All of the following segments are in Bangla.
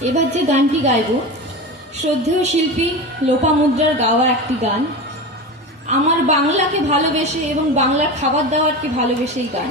এবার যে গানটি গাইব, শ্রদ্ধেয় শিল্পী লোপামুদ্রার গাওয়া একটি গান। আমার বাংলাকে ভালোবেসে এবং বাংলার খাবার দাবারকে ভালোবেসে এই গান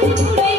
Thank.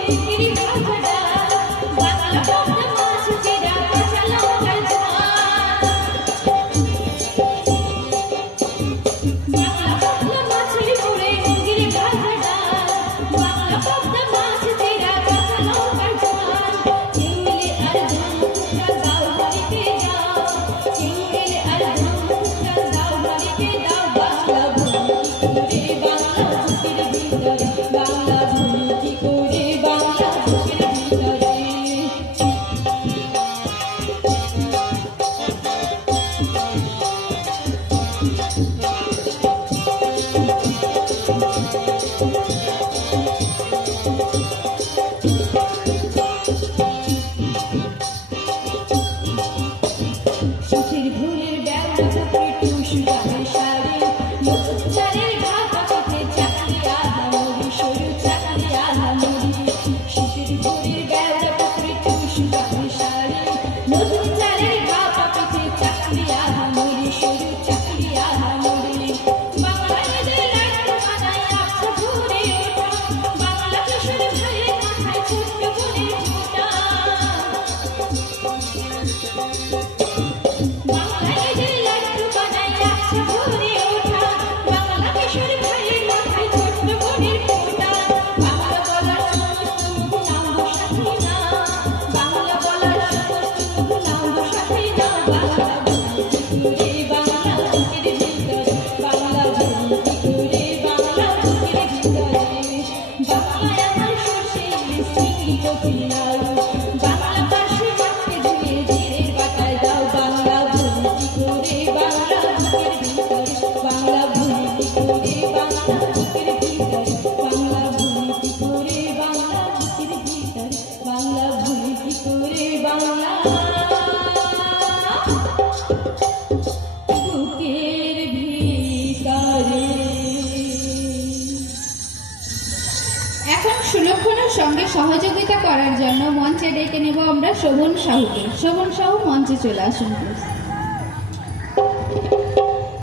সঙ্গে সহযোগিতা করার জন্য মঞ্চে ডেকে নেব আমরা শোভন সাহুকে। শোভন সাহু মঞ্চে চলে আসুন প্লিজ